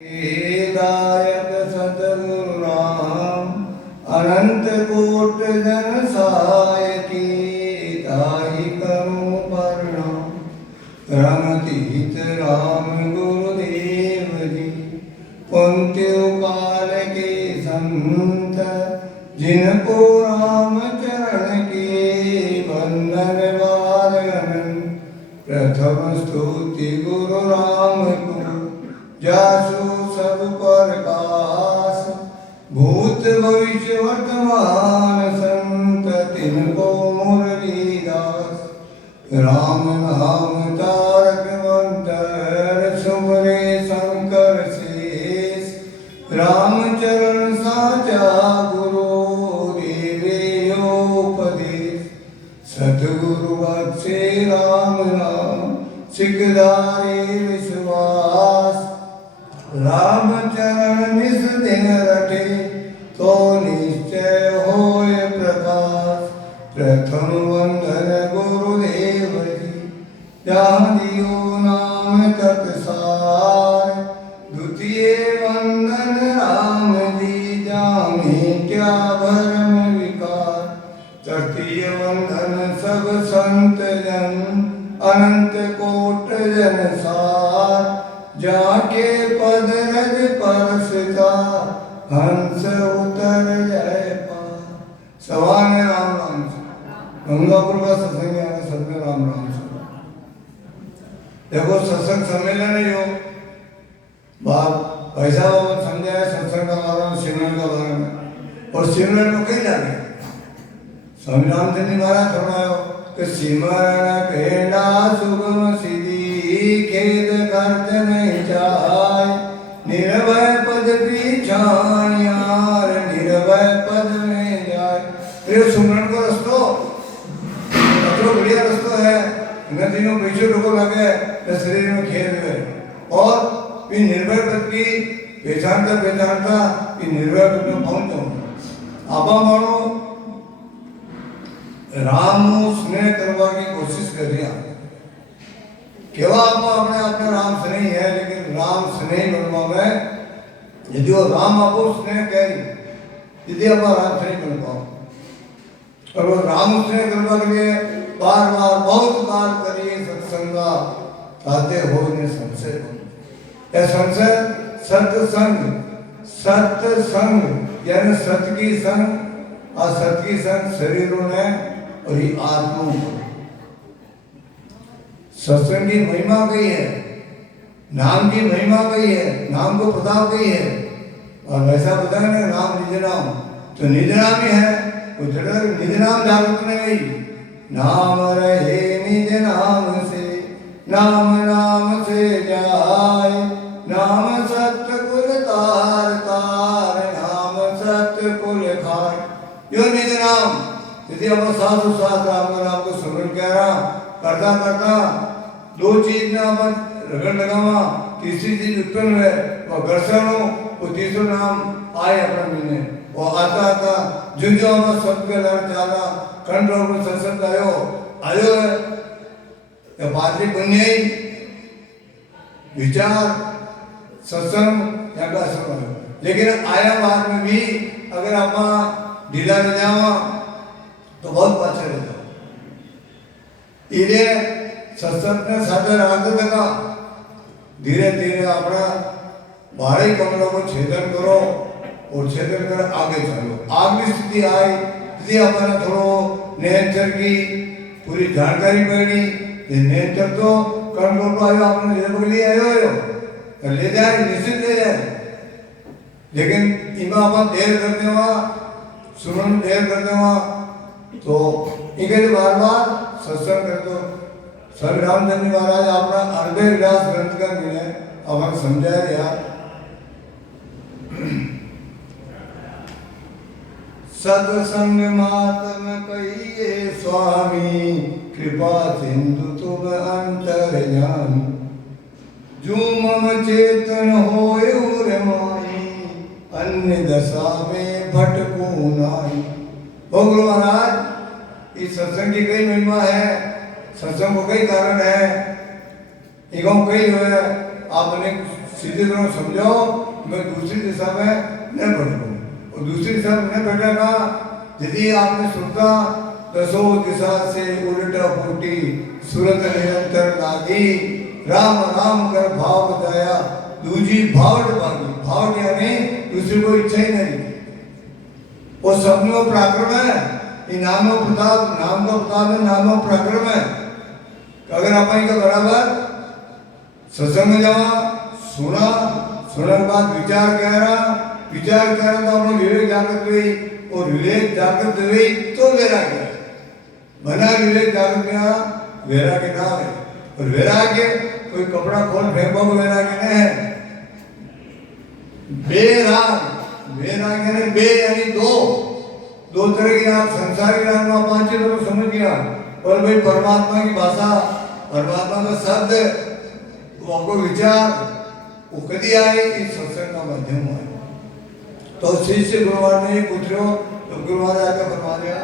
दायक सतगुरु राम अनंत कोट जन सहायकी ताहि करूं प्रणाम। रमतीत राम गुरुदेव जी पुंत्यो काल के संत जिनको राम चरण के वंदन वारन। प्रथम स्तुति गुरु राम को जासु सब प्रकाश भूत भविष्य वर्तमान संत तिनको मुरलीदास। राम नाम तारक मंत्र सुमरे शंकर शेष। रामचरण साचा गुरु देवेयोपदेश। सतगुरु बख्शे राम नाम सिकदारे विश्वास। राम चरण निस दिन रटे तो निश्चय होय प्रकाश। प्रथम वंदन गुरुदेव जी जहाँ दियो नाम तत्सार। द्वितीय वंदन राम जी जहाँ मिट्या भरम विकार। तृतीय वंदन सब संत जन अनंत कोट जन सार। जाके पद रज परसता हंस उतर जाए पार। सवाल है राम राम से गंगापुर का सत्संग है सब में राम राम से। देखो सत्संग सम्मेलन है जो बात पैसा समझाया सत्संग का बारे में सिमरन का बारे में। और सिमरन को कहीं जाने स्वामी रामचंद्र महाराज सुनायो कि सिमरन पेड़ा सुगम सिद्धि खेद करत नहीं जाय। निर्भय पद पीछान यार निर्भय पद में जाय। ये सुमरन को रस्तो तो बढ़िया रस्तो है। नदियों पीछे रुको लगे तो शरीर में खेल हुए और फिर निर्भय पद की पहचानता कि निर्भय पद में पहुंचो। आप मानो राम स्नेह करवा की कोशिश कर रहा केवल अपने अपने राम स्नेह है। लेकिन राम स्नेह बनवा में यदि वो राम आपको स्नेह कह यदि आप राम स्नेह बन पाओ और वो राम स्नेह करवा के लिए बार बार बहुत बार करिए सत्संगा ताते हो ने संशय या संशय सत्संग यानी सत्य की संग और सत्य की संग शरीरों ने और ये आत्मा को सत्संग की महिमा गई है। नाम की महिमा गई है। नाम को प्रताप गई है। और वैसा बताया ना नाम निज नाम तो निज नाम ही है। वो निज नाम जागृत नहीं गई। नाम रहे निज नाम से नाम नाम से जाय। नाम सत्य कुल तार तार नाम सत्य कुल खाय। यो निज नाम यदि हम साधु साथ राम का नाम को सुमरन कह रहा करता करता दो चीज में अपन रगड़ लगावा तीसरी चीज उत्पन्न हुए वो घर्षण हो वो तीसरा नाम आए अपना मिलने वो आता आता जो जो हम सब के लड़ चाला कंट्रोल में संसद आयो है पात्री पुण्य विचार सत्संग या का असर। लेकिन आया बाद में भी अगर आप ढीला रह जावा तो बहुत पाछे रह जाओ। इसलिए सत्संग ने साधे राखते तक धीरे धीरे अपना बाहरी कमरों को छेदन करो और छेदन कर आगे चलो। आगे स्थिति आई यदि अपने थोड़ो नियंत्रण की पूरी जानकारी पड़ी ये नियंत्रण तो कंट्रोल को आयो आपने ले लिए आयो ले जाए निश्चित ले जाए। लेकिन इमा अपन देर करते वहाँ सुमन देर करते वहाँ तो इनके बार बार सत्संग कर दो। स्वामी रामचंद्र महाराज अपना अरबे विलास ग्रंथ का मिले अब हम समझाए यार। सत्संग मातम कहिए स्वामी कृपा सिंधु तुम अंतर्यामी। जो मम चेतन होए उर माई अन्य दशा में भटकू नाई। गुरु महाराज इस सत्संग की कई महिमा है। सत्संग को कई कारण है। कई हुए आपने सीधी तरह समझाओ, मैं दूसरी दिशा में न भटकूं। और दूसरी दिशा में न भटका, यदि आपने सुनता दसों दिशा से उल्टा फूटी, सूरत निरंतर लागी, राम राम कर भाव बताया, दूजी भावट भागी। भावट यानी दूसरी कोई इच्छा ही नहीं। वो सबनो पराक्रम है, ये नामो प्रताप, नाम का प्रताप है, नामो पराक्रम है। अगर आप का बराबर सत्संग में जावा, सुना, सुनने के बाद विचार कह रहा तो अपने विवेक जागृत हुई, और विवेक जागृत हुई तो वैराग्य। बना विवेक जागृत में आ, वैराग्य ना है। और वैराग्य कोई कपड़ा खोल फेंको को वैराग्य नहीं है। बेराग, वैराग्य ने बे यानी दो तरह की। आप संसारी राग में पांच तरह समझ गया, और भाई परमात्मा की भाषा, परमात्मा का शब्द, वो विचार, वो कदी आए इस सत्संग का माध्यम है। तो शिष्य गुरुवार ने पूछो, तो गुरुवार आकर फरमा दिया,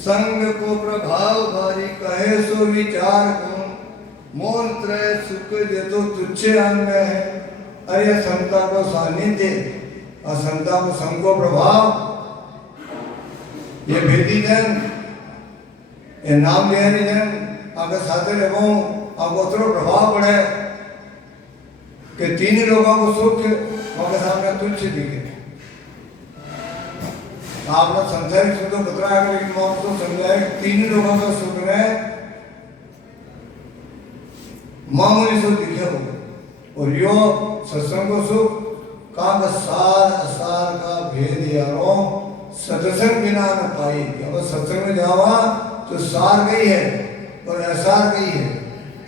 संग को प्रभाव भारी कहे सो विचार को, मौन त्रय सुख जेतो तुच्छे अंग है। अरे संता को सानिध्य, असंता को संग को प्रभाव, ये भेदी जन, ये नाम बिहारी जन अगर साथे रहो, आपको उतरो प्रभाव पड़े कि तीन लोगों को सुख उनके सामने तुच्छ दिखे। आपने संसारिक सुख तो बतरा है, लेकिन मैं आपको समझाया कि तीन लोगों का सुख है मामूली सुख दिखे हो। और यो सत्संग को सुख का सार असार का भेद यारो सत्संग बिना न पाई। अब सत्संग में जावा तो सार गई है और असार गई है।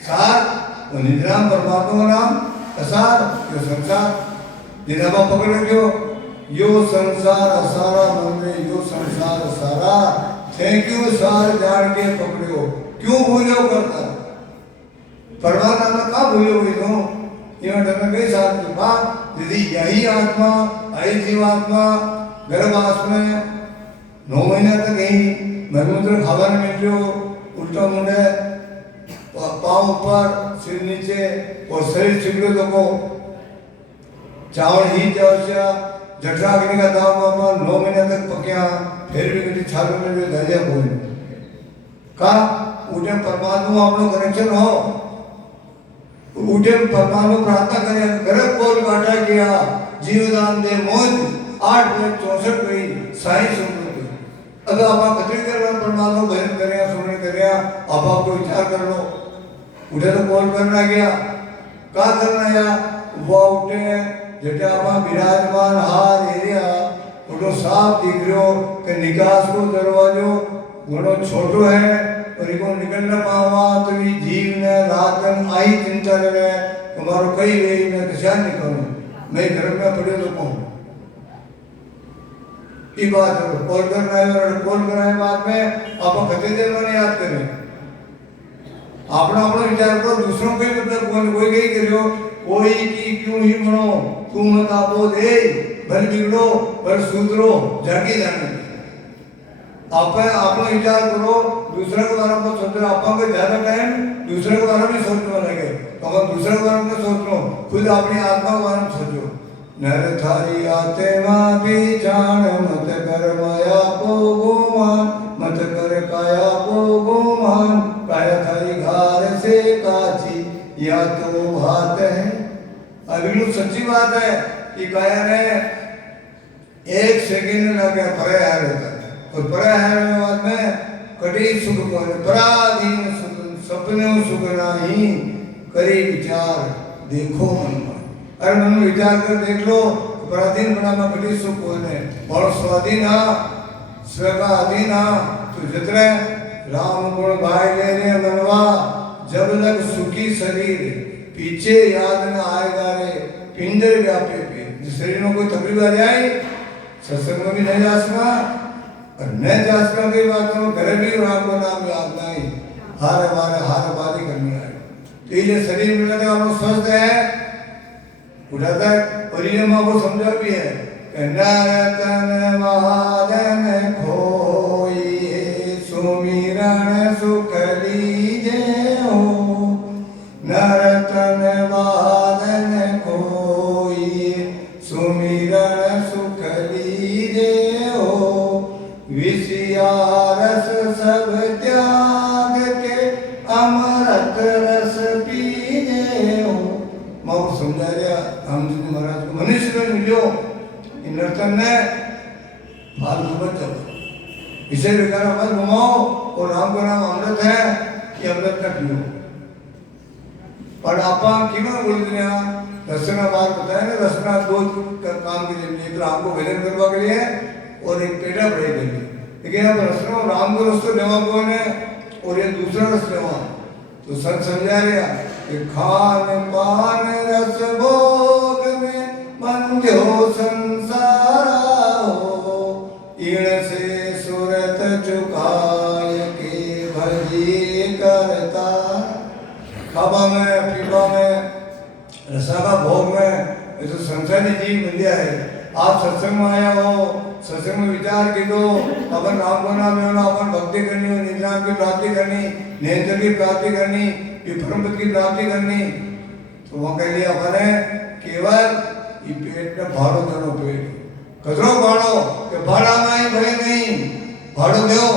सार वो निजनाम परमात्मा का नाम, असार जो संसार जिन्हें आप पकड़ रखो, यो संसार असारा मन में, यो संसार सारा थैंक यू सार जान के पकड़ो, क्यों भूलो करता परमात्मा में कहाँ भूलो गई तो ये डरना कई साल के बाद यदि यही आत्मा, आई जीवात्मा गर्भवास में 9 महीने तक यही मलमूत्र खावा नहीं मिल रहा, उल्टा मुंडे, पाँव ऊपर सिर नीचे और शरीर चिपड़े तो को चावल ही जाओ जठरा अग्नि का दाम बाबा 9 महीने तक पकिया, फिर भी कभी छाल में जो दरिया बोल का उठे परमात्मा अपनो कनेक्शन हो, उठे परमात्मा प्रार्थना करे, गर्भ बोल काटा किया जीवदान दे मोज 8 मिनट 64 गई साई सुन। अगर आप कतरी कर परमात्मा भजन करे, सुमरण करे, आप आपको विचार कर लो, उठे तो बोल करना गया, का करना या वो उठे जेटा आप विराजमान हार एरिया उठो साफ दिख रहो कि निकास को दरवाजो घणो छोटो है और इको निकल न पावा तो ये जीव ने रातन आई चिंता रहे तुम्हारो कई वे मैं कशा निकलूं, मैं घर में पड़े तो कहूं ये बात है। कॉल करना है और कॉल कराए बाद में आप कितने देर में याद करें, अपना अपना विचार करो, दूसरों को मतलब कोई कहीं करो, कोई की क्यों ही बनो, तू मत आपो दे भल बिगड़ो पर सुधरो जाके जाने। आप अपना विचार करो, दूसरे के बारे में सोचो, आपको ज्यादा टाइम दूसरे के बारे में सोचने लगे तो हम दूसरे के बारे में सोच लो, खुद अपनी आत्मा के बारे में सोचो। नर थारी आत्मा भी जान मत कर माया को गुमान, मत कर काया को गुमान, काया थारी घार से काची या तो बात है। अभी सच्ची बात है कि काया ने 1 सेकंड लगे परे हार होता है और परे हार में बाद में कटी सुख को पराधीन सुख सपने सुख नहीं करी विचार देखो मन में। अरे मन में विचार कर देख लो, पराधीन बना में कटी सुख होने और स्वाधीन आ स्वेगा अधीन आ तो जितने राम गुण गाय ले रे मनवा, जब तक सुखी शरीर पीछे याद न आएगा रे पिंजर व्यापे पे। शरीर में कोई तकलीफ आ जाए सत्संग में भी नहीं जा सका और न जा सका कई बात करो, घर भी राम का नाम याद नहीं, हार बारी करनी है। तो ये शरीर मिलने का हम स्वस्थ है उठाता है और ये माँ को समझा भी है कि नरतन महाजन खोई सुमिरन सुख लीजे हो, नरतन माँ को समझा दिया राम जी महाराज को मनुष्य ने मिलो नर्तन ने फालतू मत जाओ इसे बेकार मत घुमाओ और राम का नाम अमृत है कि अमृत न पियो पर आपा क्यों बोल दिया रसना बात बताया ना रसना दो काम के लिए एक राम को भजन करवा के लिए और एक पेड़ा पड़े के लिए लेकिन अब रसना राम को रस तो लेवा कौन है और ये दूसरा रस लेवा तो संत समझा रहा कि खान पान रस भोग में मंजो संसारा हो इण से सूरत चुकाय के भजी करता खाबा में पीबा में रसा का भोग में ये तो संसारी जीव मिल गया है आप सत्संग में आया हो सत्संग में विचार की दो अपन राम को नाम लेना अपन भक्ति करनी हो निजाम की प्राप्ति करनी नेत्र की प्राप्ति करनी परम पद की प्राप्ति करनी तो वहाँ कह लिया अपन है केवल ये पेट में भाड़ो दोनों पेट कचरो भाड़ो कि भाड़ा में ही भरे नहीं भाड़ो दो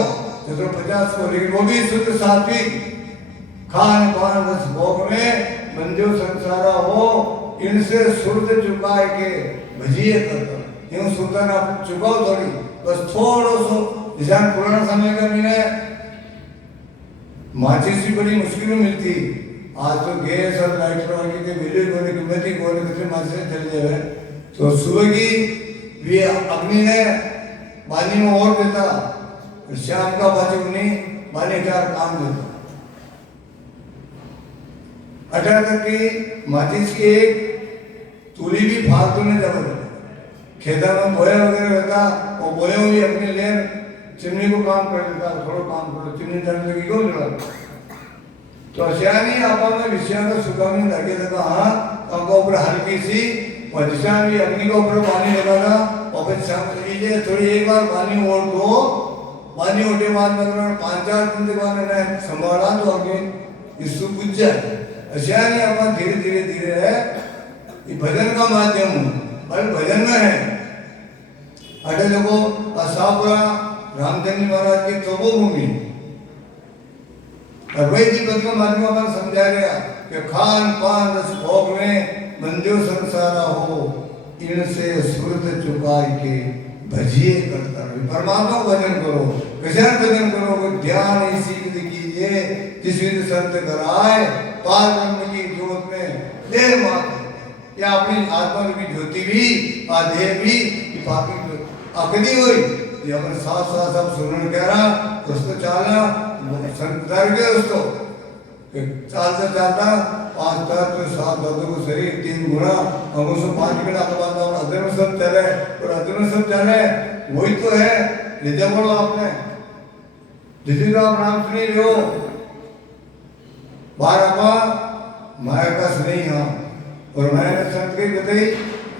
तो 50 को लेकिन वो भी शुद्ध सात्विक खान पान रस भोग में मंजो संसारा हो इनसे सुरत चुकाए के भजिए करता यूं सुल्तान आप चुकाओ थोड़ी बस थोड़ो सो निशान पुराना समय का मैंने माचिस भी बड़ी मुश्किल में मिलती आज तो गैस और लाइट वाली के बिजली कोने कीमत ही कोने कितने माचिस चल जाए तो सुबह की भी अग्नि ने पानी में और देता शाम का बाजू नहीं पानी का काम देता अठारह तक की माचिस की एक तूली भी फालतू ने जबर खेता में बोया वगैरह रहता और बोया भी अपने ले चिमनी को काम कर देता थोड़ा काम करो चिमनी जाने लगी क्यों जला तो अशियानी आपा में विषय का सुखामी लगे था हाँ आपको ऊपर हल्की सी और जिसान भी अग्नि के ऊपर पानी लगा था और फिर शाम लीजिए थोड़ी एक बार पानी ओढ़ दो पानी उठे बाद में 5-4 दिन के बाद मैंने संभाला तो अग्नि इसको बुझ जाए अशियानी आपा धीरे धीरे धीरे है ये भजन का माध्यम और भजन में है अटे लोगों असापुरा रामचंद्र महाराज की तपोभूमि अद्वैत जी पद का माध्यम अपन समझा गया कि खान पान रस भोग में मंजो संसारा हो इनसे सुरत चुकाई के भजिए करता रहे परमात्मा को भजन करो कैसे भजन करो ध्यान इसी विधि कीजिए जिस विधि संत कराए पार ब्रह्म की ज्योत में देर मात्र या अपनी आत्मा की ज्योति भी देह भी बाकी अकदी हुई ये अपन साथ साथ सब सुनने कह रहा उसको चालना संतर के उसको चालता चालता 5 तत्व 7 तत्व को शरीर 3 गुणा हम उसको 5 गुणा के बाद और अधर्म सब चले और अधर्म सब चले वही तो है नित्य बोलो आपने जिस आप नाम सुनी हो बारह माया का स्नेह और मैंने संत की बताई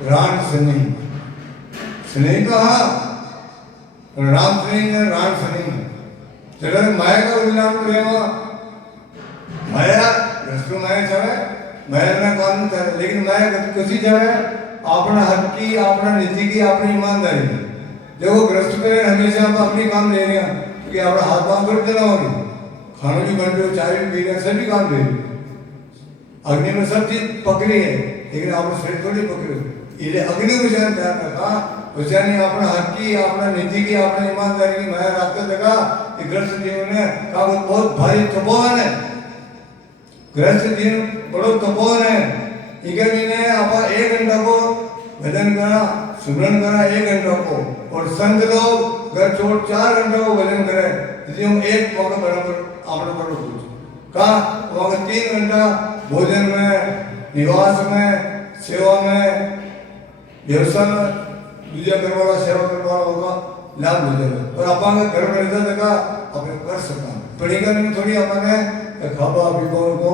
रान स्नेह स्नेह कहा राम स्नेह रान स्नेह चलो माया का उल्लाम करेगा माया रस्तो माया चले माया ना काम करे लेकिन माया कसी चले अपना हक की अपना नीति की अपनी ईमानदारी देखो ग्रस्त पे हमेशा हम अपनी काम ले रहे हैं क्योंकि अपना हाथ काम कर देना होगी खाना भी बन रहे हो चाय भी पी रहे हैं सभी काम ले रहे अग्नि में सब चीज पकड़ी है लेकिन आप शरीर थोड़ी पकड़े ये अग्नि को जान ध्यान रखा उसने अपना हक की अपना नीति की अपना ईमानदारी की माया रखते देखा कि ग्रस्त जीवन है का बहुत भारी तपोवन है ग्रस्त जीवन बड़ो तपोवन है इके भी ने आप 1 घंटा को भजन करा सुमरन करा 1 घंटा को और संत लोग घर छोड़ 4 घंटा को भजन करे यदि हम एक मौका बराबर आपने पर पूछ का वहाँ 3 घंटा भोजन में निवास में सेवा में व्यवसाय में दूजा करने वाला सेवा करने वाला होगा लाभ हो जाएगा और अपन घर में रहता देखा अपने कर सकता पढ़ेगा नहीं थोड़ी अपन खाबा पीबा उनको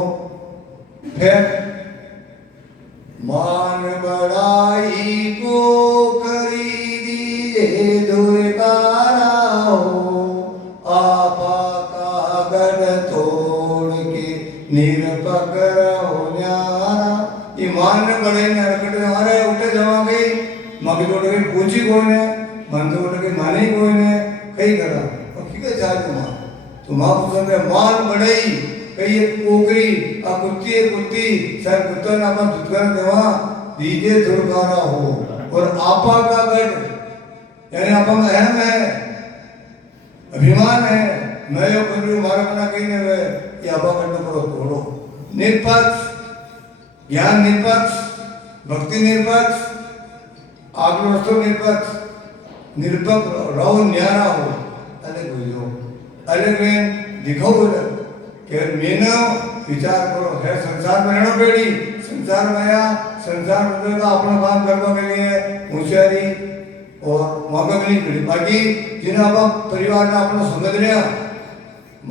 फिर मान बड़ाई को करी दीजिए दुर्गारा हो आपा कागड़ तोड़ के निरपक रहो न्यारा ये मान ने बड़े ने रखते हमारे उठे जमा गई मांगी तोड़ के पूछी कोई ने मन तो उठ के मानी कोई ने कई करा और ठीक है चाहे तो मां पूछते मान बड़ई कई कोकरी आ कुत्ती सर कुत्ता नामा दुधकर देवा दीजे धुरकारा हो और आपा का गढ़ यानी आपा में अहम है अभिमान है मैं यो कर रही मारा मना कहीं नहीं वे ये आपा गढ़ करो तोड़ो निष्पक्ष ज्ञान निष्पक्ष भक्ति निष्पक्ष आग्रह निष्पक्ष निरपक रहो न्यारा हो अरे बोलो अरे मैं दिखाओ बोले कि मैंने विचार करो है संसार में रहना पेड़ी संसार में आया संसार में तो अपना काम करने के लिए होशियारी और मौका मिली पड़ी बाकी जिन्हें आप परिवार ने अपना समझ लिया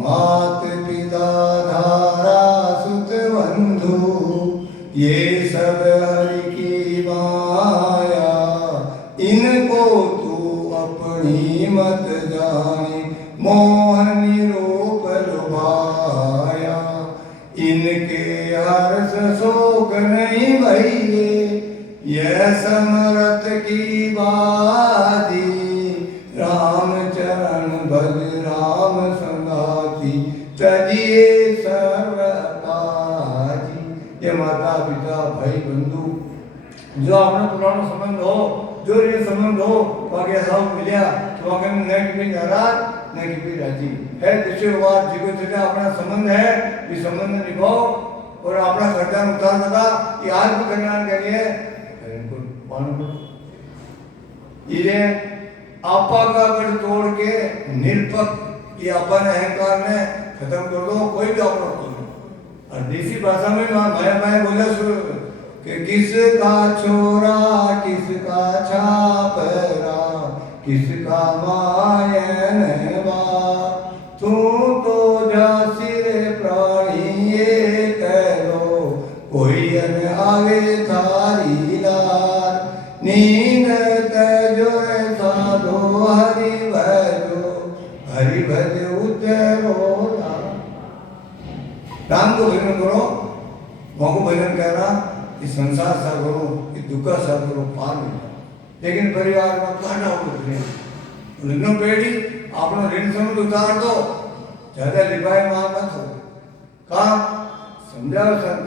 मात पिता धारा सुत बंधु ये सब हरि की माया इनको तू अपनी मत जाने मोहनी रूप लुभाया इनके हर्ष शोक नहीं भइए यह समरथ की बादी राम चरण भज राम संगाती तजिए सर्व काजी। ये माता पिता भाई बंधु जो अपना पुराना संबंध हो जो ये संबंध हो बाकी ऐसा मिलिया तो वहाँ न कि नाराज न कि राजी है दृश्यवाद जिको जितना अपना संबंध है ये संबंध निभाओ और अपना खर्चा उतार सका ये आत्म कल्याण के लिए ये आपा का गढ़ तोड़ के निरपक ये अपन अहंकार ने खत्म कर दो कोई भी अपना और देसी भाषा में मैं बोला कि किसका छोरा किसका छापरा किसका मायन बा तू तो जासी रे प्राणी ये कहो कोई अन आगे थारी लार नींद तजो साधो हरि भज उतरो राम को भजन करो वहाँ को भजन कहना इस संसार सागरों इस दुख सागरों पार मिला लेकिन परिवार में काटा हो ऋणों पेड़ी अपना ऋण समझ उतार दो ज्यादा लिपाई मार मत हो कहा समझाओ संत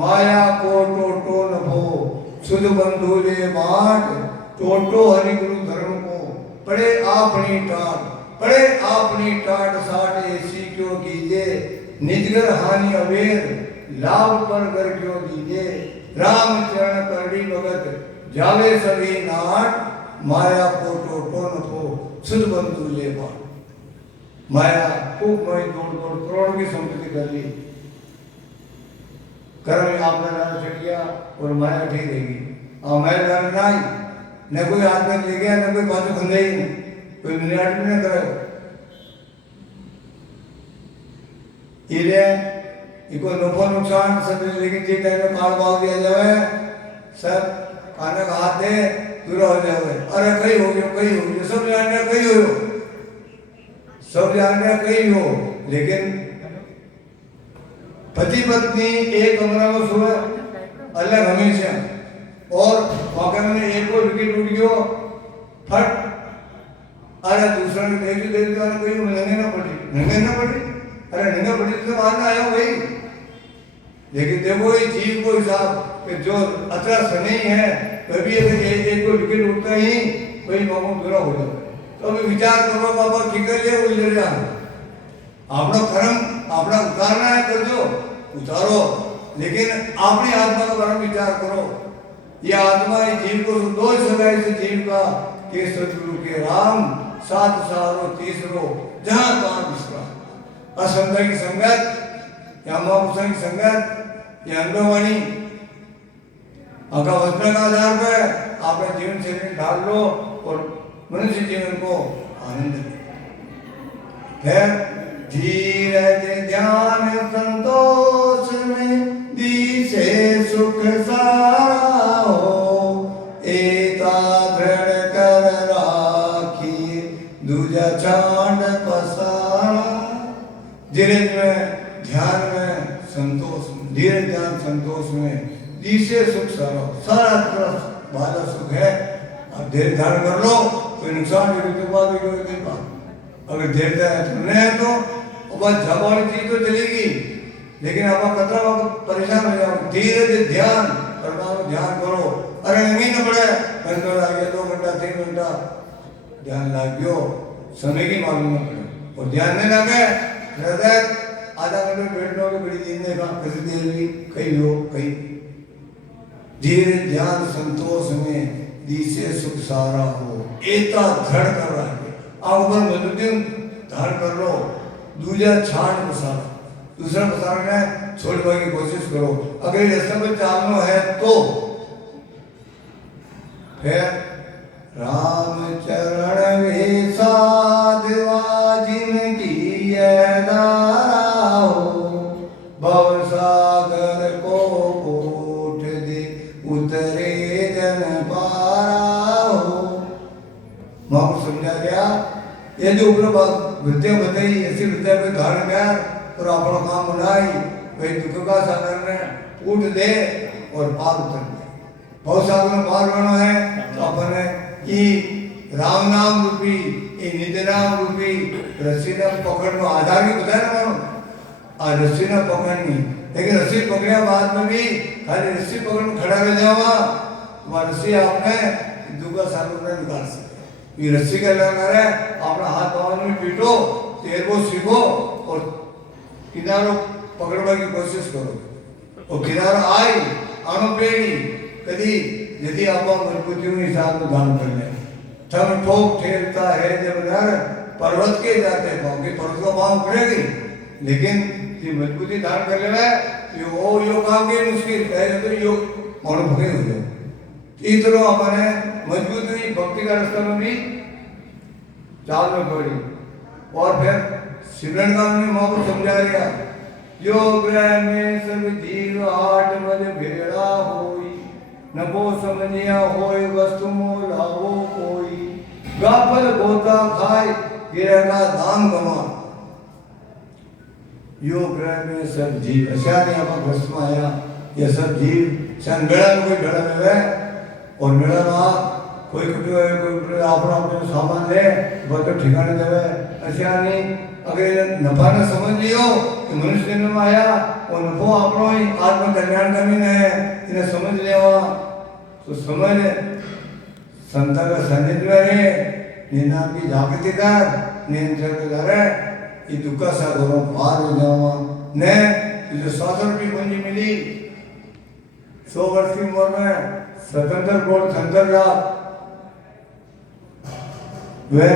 माया को टोटो न भो सुध बंधु ले बाट टोटो हरि गुरु धर्म को पड़े आपनी टाट साट ऐसी क्यों कीजिए निजगर हानि अवेर लाभ पर कर क्यों दीजिए राम चरण करड़ी भगत जावे सभी नाट माया को टोटो न को सुध बंधु ले बाट माया खूब मोई दौड़ करोड़ की संपत्ति कर ली कर्म आपने नाम से किया और माया ठीक रहेगी और माया नाम नहीं न कोई हाथ में ले गया न कोई बाजू खंदे ही नहीं कोई निराट भी न करे इले इको नफा नुकसान सब लेकिन जे टाइम में काल बाग दिया जाए सब खाने का हाथ दे पूरा हो जाए अरे कहीं हो गया सब जानने कहीं हो सब जानने कहीं हो लेकिन पति पत्नी एक कमरा में सोए अलग हमेशा और वाकई में एक और विकेट उठ गयो फट अरे दूसरा ने देख वाला कोई नंगे ना पड़ी अरे नंगे पड़ी तो मारना आया भाई लेकिन देखो ये जीव को हिसाब कि जो अतरा सनी है कभी अगर एक को विकेट उठता ही वही मामू बुरा हो जाता तो अभी विचार करो बाबा किकर ले उलझ जा अपना कर्म अपना उतारना है कर दो उतारो लेकिन अपनी आत्मा का बारे में विचार करो ये आत्मा ये जीव को दो सगाई से जीव का के सतगुरु के राम सात सहारो तीसरो जहां तहां बिसरा असंत की संगत या महापुरुषों की संगत या अनुभवाणी अगर वचन का आधार पर अपने जीवन शैली ढाल लो और मनुष्य जीवन को आनंद फिर धीरज ध्यान संतोष में दिशे सुख सारा हो एता दृढ़ कर राखी दूजा चांद पसारा धीरज में ध्यान में संतोष में धीरज ध्यान संतोष में दिशे सुख सारा तरफ वाला सुख है आप धीरे ध्यान कर लो कोई नुकसान कोई बात अगर धीरे ध्यान है तो बस जब वाली चीज तो चलेगी लेकिन आप कतरा वक्त परेशान हो जाओ। धीरे धीरे ध्यान करना, ध्यान करो। अरे नहीं न पड़े, घंटा लग गया, 2 घंटा 3 घंटा ध्यान लग गयो, समय की मालूम न पड़े। और ध्यान नहीं लगे हृदय आधा घंटे बैठने को बड़ी दिन देखा, किसी देर भी कहीं हो कहीं। धीरे ध्यान संतोष में दिसे सुख सारा हो, एता धड़ कर रहा है। आप ऊपर मजबूती धारण कर लो। दूजा छाड़ पसारा, दूसरा पसारना है छोड़ने की कोशिश करो। अगर रास्ते में चलना है तो फिर राम चरण वे साधवा जिनकी भव सागर को कोट दे उतरे जन पारा हो। मां को समझा गया ये जो ऊपर विद्या बताई, ऐसी विद्या पे धारण कर और अपना काम बनाई, वही दुख का सागर में उठ दे और पार उतर दे। बहुत सागर में पार बनो है तो अपने ये राम नाम रूपी, ये नित्य नाम रूपी रस्सी ने पकड़ना आधार भी बताया ना मानो। आज रस्सी ने पकड़नी, लेकिन रस्सी पकड़े बाद में भी खाली रस्सी पकड़ में खड़ा रह जाओगा, वह रस्सी आपने दुख का सागर में निकाल सकते। ये रस्सी का लगा है, अपना हाथ पाँव में पीटो, तैरबो सीखो और किनारों पकड़ने की कोशिश करो। और किनारा आई आनो पेड़ी कभी यदि आप मजबूती में हिसाब में दान कर ले। ठम ठोक ठेलता है जब नर पर्वत के जाते पाँव, कि पर्वत का पाँव पड़ेगी, लेकिन ये मजबूती धारण कर लेना है यो काम के मुश्किल है तो यो मौन भगे हो जाए। इस तरह अपने मजबूत हुई भक्ति का रास्ता में भी चाल में पड़ी। और फिर सिमरन का उन्हें माँ को समझा दिया, जो ग्रह में सब जीव आठ मज भेड़ा होई, नबो समझिया होए वस्तु मोलावो कोई, गाफल गोता खाए गिरह का दान गवा। यो ग्रह में सब जीव ऐसा नहीं आप भस्म आया, ये सब जीव सन बेड़ा में कोई बेड़ा में वह और मेरा ना कोई कोई अपना अपने सामान ले वह तो ठिकाने देवे ऐसा नहीं। अगर नफा ने समझ लियो कि मनुष्य जन्म आया और नफो अपनो ही आत्म कल्याण का मीन है, इन्हें समझ लिया तो समझ संता का सानिध्य में रहे, निनाम की जागृति कर, नियंत्रण करे, ये दुख का सागरों पार हो जावा। ने जो 700 रुपये पूंजी मिली 100 वर्ष की उम्र में स्वतंत्र बोर्ड खंडर रात वह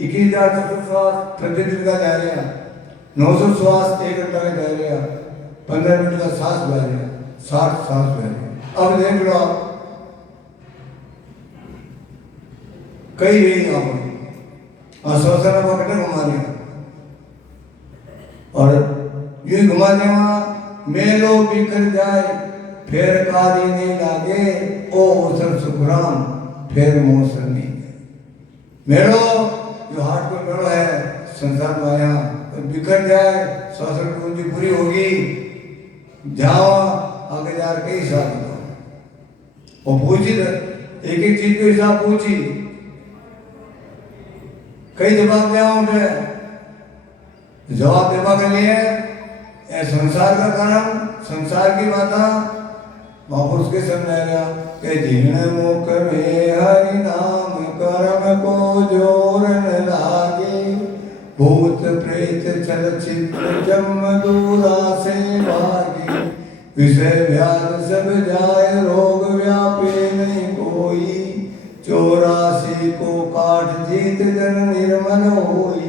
21,000 श्वास प्रतिदिन का जा रहा, 900 श्वास 1 घंटा का जा रहा, 15 मिनट का सांस बह रहा, 60 सांस बह रहा। अब देख लो आप कई यही आप आश्वासन पकड़े घुमा रहे और ये घुमा देवा मेलो बिखर जाए फिर कादी नहीं लागे ओ अवसर सुखराम फिर मौसम नहीं। मेलो जो हाट को मेलो है संसार में आया तो बिखर जाए, श्वासन पूंजी पूरी होगी, जाओ आगे जा के हिसाब दो और पूछी एक एक चीज का हिसाब पूछी, कई जवाब दिया उठे, जवाब देवा के लिए संसार का कारण संसार की बाता महापुरुष के समझाया कि जीर्ण मुख में हरि नाम कर्म को जोर न लागे, भूत प्रेत चल चित्र जम दूरा से भागे, विषय व्याध सब जाए रोग व्यापे नहीं कोई, 84 को काट जीत जन निर्मल होई,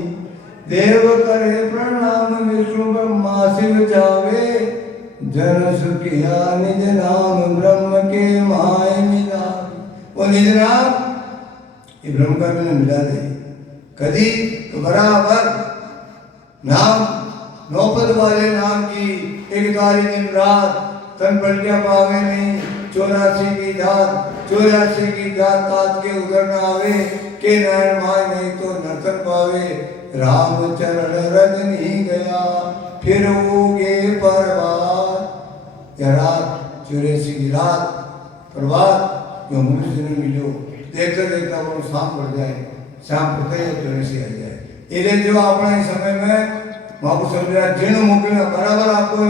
देव करे प्रणाम विष्णु ब्रह्मा शिव जावे, जन सुखिया निज नाम ब्रह्म के माय मिला। वो निज नाम ये ब्रह्म का मैंने मिला दे कदी तो बराबर नाम नौपद वाले नाम की एक तारी दिन रात तन पलटिया पावे नहीं, 84 की जात तात के उधर न आवे, के नारायण माय नहीं तो नर्तन पावे, राम चरण रजनी गया फिर उगे परवार। या रात 84 की रात प्रभात जो मनुष्य ने मिलो देखते देखता वो शाम पड़ जाए, शाम पड़ते ही 84 आ जाए। इन्हें जो अपने समय में वहाँ को समझा जिन मोकला बराबर आपको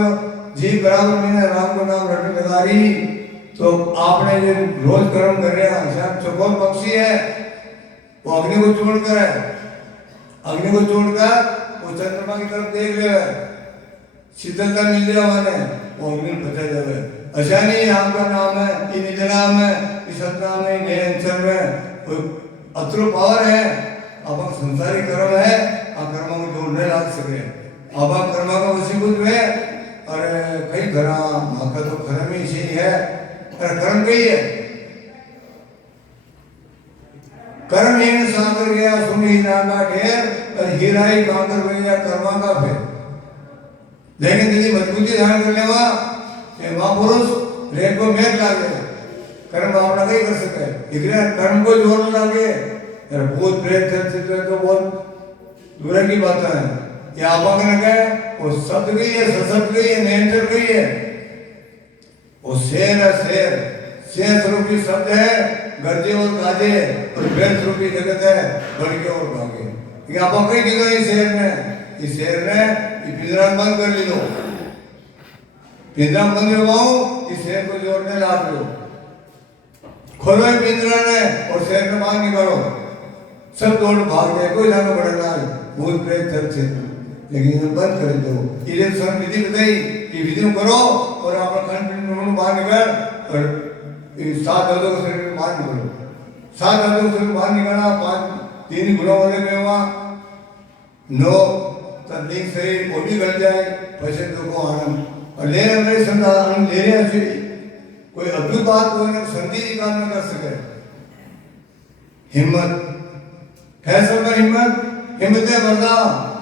जी बराबर मैंने राम को नाम रटने लगा रही तो आपने जो रोज कर्म कर रहे हैं शायद चौकोर पक्षी है वो अग्नि को छोड़कर है, अग्नि को छोड़कर वो चंद्रमा की तरफ देख रहे हैं, शीतलता मिल जाए मैंने वो अग्नि बचा जाए। अच्छा नहीं आपका नाम है ये निज नाम है इस सतनाम है नए अंचल में कोई अतुल पावर है। अब संसारी कर्म है आ कर्मों को जोड़ने लग सके अब कर्म का वसीभूत है। अरे कई घरा माका तो कर्म ही सही है। अरे कर्म कही है कर्म ही सागर गया सुन हीरा का ढेर और हीरा ही कांकर गया कर्मा का फेर। लेकिन यदि मजबूती धारण कर लेवा ये महापुरुष रेत को मेघ लागे कर्म भावना कहीं कर सके इसलिए कर्म को जोड़ने लागे। भूत प्रेत तो बहुत दूर की बात है। ये आप कहे वो शब्द गई है सशब्द गई है नियंत्रण गई है वो शेर है शेर शेर स्वरूपी शब्द है गरजे और गाजे और प्रेत स्वरूपी जगत है बढ़के और भागे। ये आप कहीं की गई शेर ने इस शेर ने ये पिंजरा बंद कर ली लो पिंजरा बंद करवाओ इस शेर को जोड़ने ला लो खोलो पिंजरा ने और शेर को बाहर निकालो सब दौड़ भाग जाए कोई जाना पड़ेगा भूत प्रेत चर्चे लेकिन बंद कर दो। ये सब विधि बताई कि विधि करो और अपना खंड पिंड बाहर निकल और 7 दर्दों को शरीर में बाहर निकलो 7 दर्दों को शरीर बाहर निकाला 5 3 गुणों वाले में हुआ 9 तब लिंग शरीर वो भी गल जाए पैसे को आनंद और लेने वाले संधा आनंद ले रहे हैं कोई अद्भुत बात कोई ना संधि की काम न कर सके। हिम्मत फैसला हिम्मत हिम्मत बरदा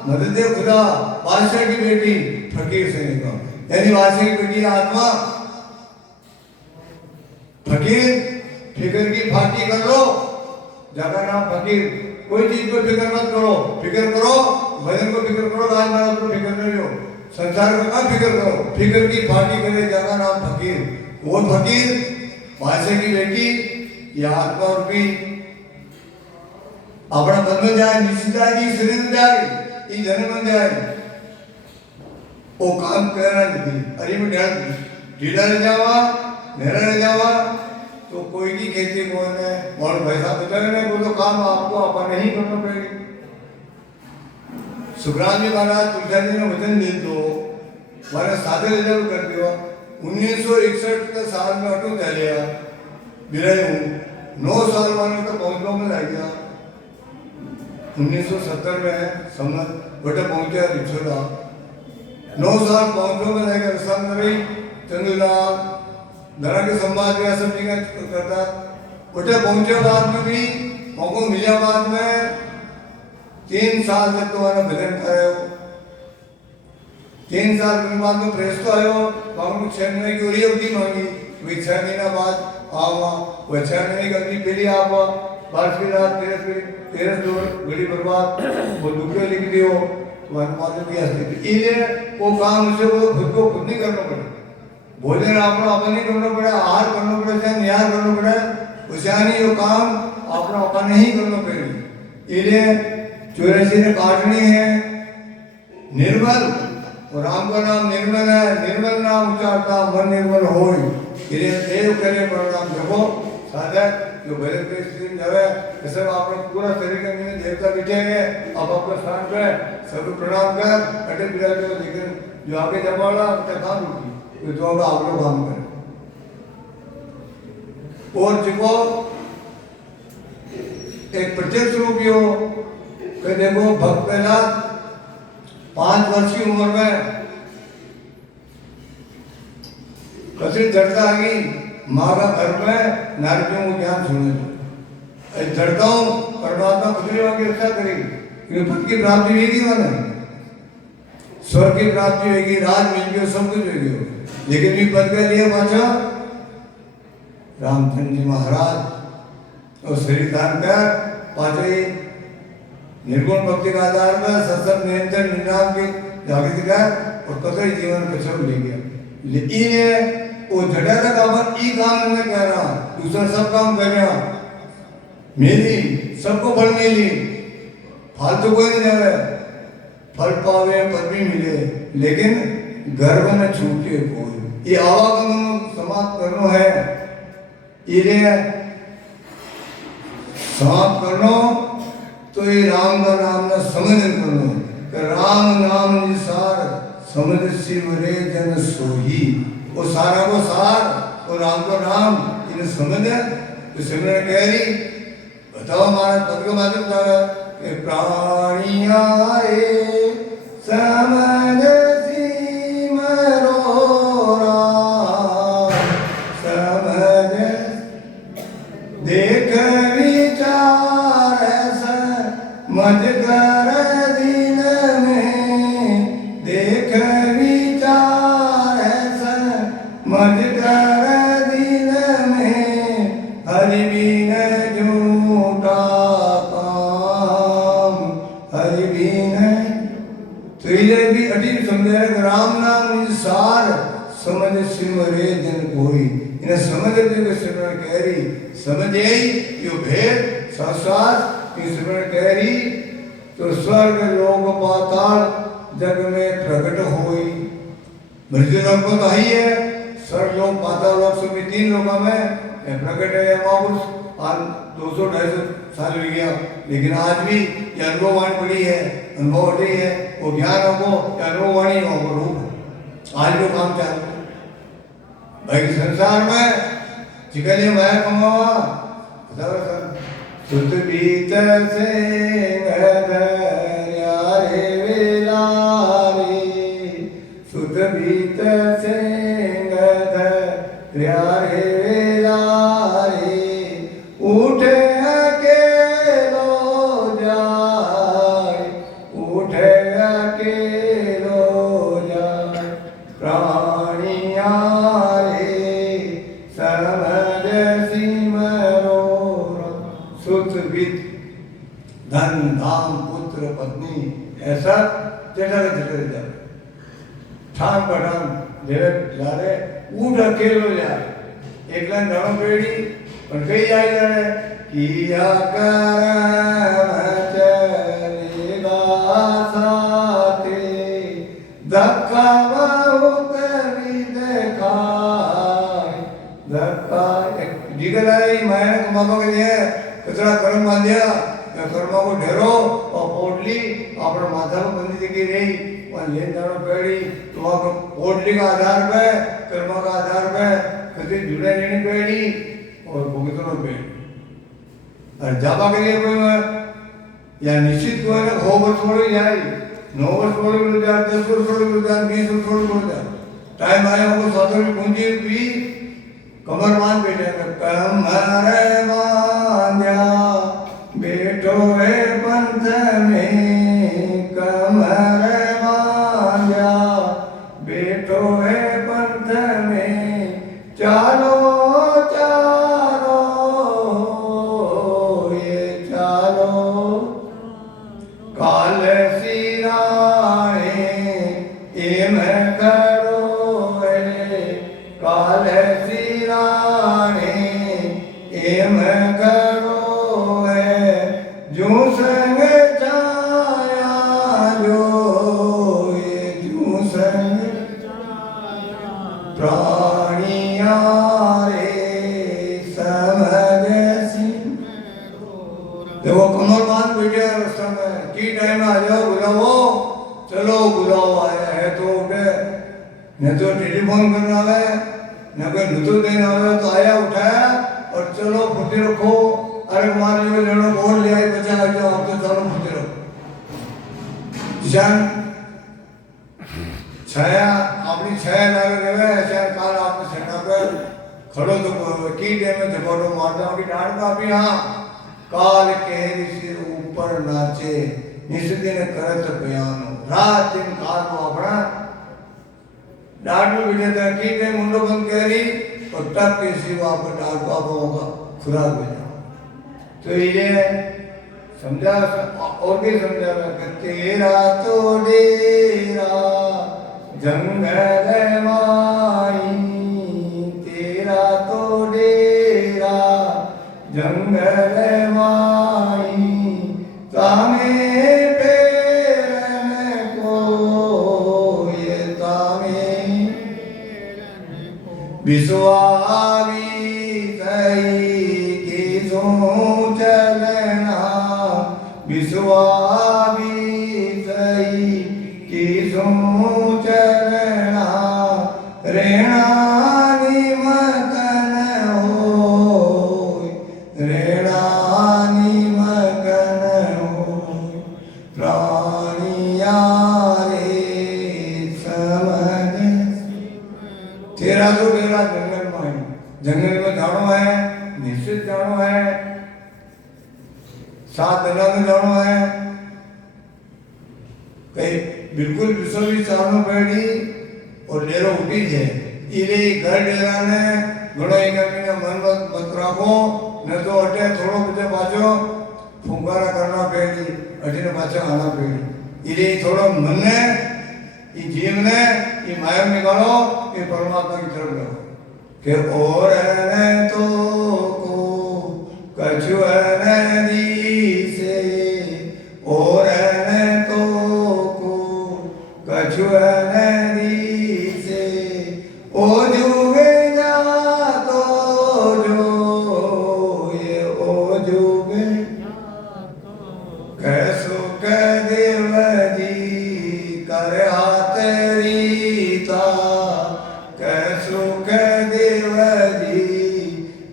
मदद खुदा बादशाह की बेटी फकीर से निकल यानी बादशाह की बेटी आत्मा फकीर फिक्र की फाकी कर लो जगह नाम फकीर कोई चीज को फिक्र मत करो फिक्र करो भजन को फिक्र करो राज महाराज को फिक्र नहीं हो संसार को ना फिक्र करो फिक्र की फाकी करे जगह नाम फकीर वो फकीर बादशाह की बेटी या आत्मा रूपी अपना मन में जाए निश्चित जाएगी शरीर में जाए ये जन्म में जाए वो काम करना नहीं। अरे मैं ढीला रह जावा मेरा रह जावा तो कोई की खेती को ने और पैसा बचाने को तो काम आपको अपना नहीं करना पड़ेगा। सुखराम जी महाराज तुलसी जी ने वचन दे दो मारे सादे रिजल्ट कर दिया 1961 के साल में अटू चलिया बिराई हूँ 9 साल माने तो पहुंचने में लग गया 1970 में सम्मत बटे पहुंचे रिछोड़ा 9 साल पहुंचने में लग गया रही चंदूलाल धरा के संवाद में सब जगह करता बटे पहुंचे बाद में भी मौको मिला बाद में 3 साल तक तुम्हारा भजन करे 3 साल के बाद में प्रेस तो आयो मांगू 6 महीने की और अवधि मांगी वे 6 महीना बाद आवा वह 6 महीने की अवधि पहले आवा 12 की रात 13 जोड़ घड़ी बर्बाद वो दुखे लिख दियो तुम्हारे मालूम भी हस्ती इन्हें वो काम उसे वो खुद को खुद नहीं करना पड़े भोजन अपना अपन नहीं करना पड़े आहार करना पड़े चाहे निहार करना पड़े उसे नहीं वो काम अपना अपन नहीं करना पड़े। इन्हें 84 ने काटनी है निर्मल और राम का नाम निर्मल है निर्मल नाम उच्चारता मन निर्मल हो देव करे प्रणाम देखो साधक जो भजन के स्थिति जावे सब आपने पूरा शरीर के अंदर देवता बैठेंगे अब अपने स्थान पे सब प्रणाम कर अटल बिराज को लेकिन जो आगे जमाना उनका काम रुकी तो आप लोग काम करें और जिको एक प्रत्यक्ष रूप हो कि देखो भक्त पहला 5 वर्ष की उम्र में कसी जड़ता आ गई माँ का घर में नारदियों को ज्ञान सुने जड़ता हूँ परमात्मा पत्नी की रक्षा करेगी पद की प्राप्ति होगी माने स्वर्ग की प्राप्ति होगी राज मिल गया सब कुछ हो गया लेकिन भी पद का लिया पाचा रामचंद्र जी महाराज और शरीर दान कर पाचे निर्गुण भक्ति का आधार पर सत्संग निरंतर निनाम के जागृत कर और कतई जीवन कछव ले गया लेकिन वो जड़ा का काम ई काम में कह रहा दूसरा सब काम कर रहा मेरी सबको फल मिली फालतू कोई नहीं जा रहा फल पावे पदवी मिले, लेकिन गर्भ न छूटे कोई। ये आवागमन समाप्त करनो है, इरे समाप्त करनो तो ये राम का नाम न समझन करनो, कि राम नाम निसार समझ शिवरे जन सोही। वो सारा को सार और राम को नाम इन्हें समझ तो सिमरन कह रही। बताओ हमारा पद के माध्यम से प्राणिया समझ सिमरो राम, समझ देख विचार समझ कर दिन में, देख विचार समझ कर दिन में, हरि बिन झूठा काम, हरि बिन। तो ये भी अटी समझे राम नाम सार समझ सिमरे जन कोई। इन्हें समझ दे सिमरन कह रही, समझ आई यो भेद शाश्वत की सिमरन कह रही। तो स्वर्ग लोक पाताल जग में प्रकट होई। मृत्यु लोक तो ही है, स्वर्ग लोक पाताल लोक से भी 3 लोकों में प्रकट है। महापुरुष आज 200-250 साल हो गया, लेकिन आज भी ये अनुभववाणी पड़ी है, अनुभव पड़ी है। वो ज्ञान हो अनुभववाणी हो रूप आज जो काम चालू भाई संसार में जिकने माया कमावा सुत बीत से रे वेलारे, सुत बीत से रे वेलारे, उठे अकेलो जाए, उठे अकेलो जाए, प्राणिया धन धाम पुत्र पत्नी ऐसा जटा जाए ठान पठान जा रहे ऊट अकेलो जाए, एक लाइन धड़ो पेड़ी पर कई जाए जा रहे किया चलेगा साथे, धक्का बहुत दिखाए, धक्का जिगर आई माया कमाबा के लिए कचरा कर्म बांधिया, कर्मा को ढेरो और पोटली अपने माथा को बंदी की रही वहाँ लेन जाना पेड़ी। तो वहाँ पोटली का आधार पे कर्मा का आधार पे कभी जुड़े लेनी पेड़ी और भुगतना पेड़ी। और जापा के लिए कोई या निश्चित कोई ना 100 वर्ष छोड़ जाए, 9 वर्ष छोड़ मिल जाए, 10 वर्ष छोड़ मिल जाए, 20 वर्ष छोड़ मिल जाए। टाइम आया हमको 7 की पूंजी भी कमर मान बैठे कमर बांध्या बेटो है पंथ में, कमर बांध्या बेटो है पंथ में, चालो चालो ये चालो काल सिराने एम करो है, काल सिराने एम करो जो संग जाया जो ये जो संग प्राणिया रे समझ सिंह। देखो कमर बांध बैठे रास्ते में की टाइम आ जाओ बुलाओ, चलो बुलाओ आया है तो उठे, न तो टेलीफोन करना है न कोई नुतु देना है, तो आया उठाया और चलो फुटी रखो। अरे हमारे जो लड़ो बोल ले आए बचा आ जाओ, आप तो चलो फुटे रहो। जन छाया अपनी छाया लगा रहे ऐसा काल आपने सेना पर खड़ो तो की डे में झपटो मारता हूँ कि डांट का भी हाँ काल केहरी सिर ऊपर नाचे, निस दिन करत बयान, रात दिन काल को अपना डांट में बिठे था की डे मुंडो बंद कह रही और तब के सिवा पर डांट का होगा खुराक बजा। तो ये समझा और भी समझा तेरा तो डेरा जंगल माई, तेरा तो डेरा जंगल माई, तामे पैर में विश्वावी सही किसो चलना विश्वावी सही किसो चलना रेणानी मगन होय रेणानी मगन होय प्राणिया रे समझ तेरा तो मेरा जंगल में है जंगल में जानो है निश्चित जानो है 7 दिन में जानो है कई बिल्कुल विश्व चारों पेड़ी और डेरो उठी है इले घर डेरा ने घणो इनका मन मत राखो न तो अटे थोड़ो बचे पाछो फुंकारा करना पेड़ी अटे ने पाछो आना पेड़ी इले थोड़ो मन ने ये जीव ने ये माया निकालो ये परमात्मा की तरफ लो के और ने तो को कछु न दिसे और ने तो को कछु न दिसे ओ जुगे जा तो जो ये ओ जुगे कैसो कह देव जी कर हाथ रीता कैसो कह देव जी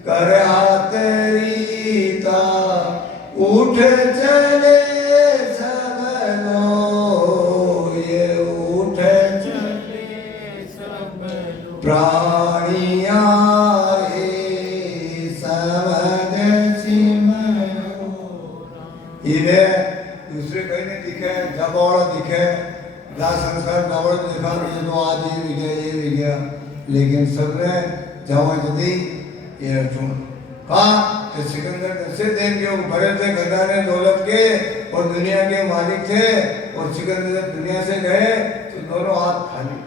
कर हाथ रीता उठ चले सब लो ये उठ चले सब लो प्राणिया रे समझ सिमरो इधे दूसरे कहीं नहीं दिखे जबौड़ दिखे दास संस्कार जबौड़ देखा ये तो आज ये भी गया लेकिन सबने जावा जदी ये चुन कहा कि सिकंदर से देख के भरे थे खजाने दौलत के और दुनिया के मालिक थे और सिकंदर जब दुनिया से गए तो दोनों हाथ खाली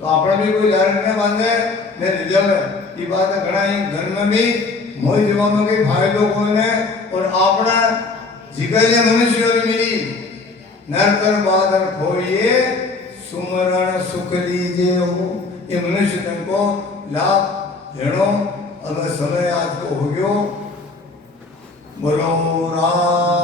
तो आपने भी कोई धारण न बांधे ने रिजल्ट है ये बात है घना ही घर में भी मोई जीवा में कई फायदो कोने और आपना जिगले मनुष्य मिली नरकर बादर खोइए सुमरण सुख लीजे हो ये मनुष्य तन को लाभ लेनो अगर समय आज को हो गयो बोलो राम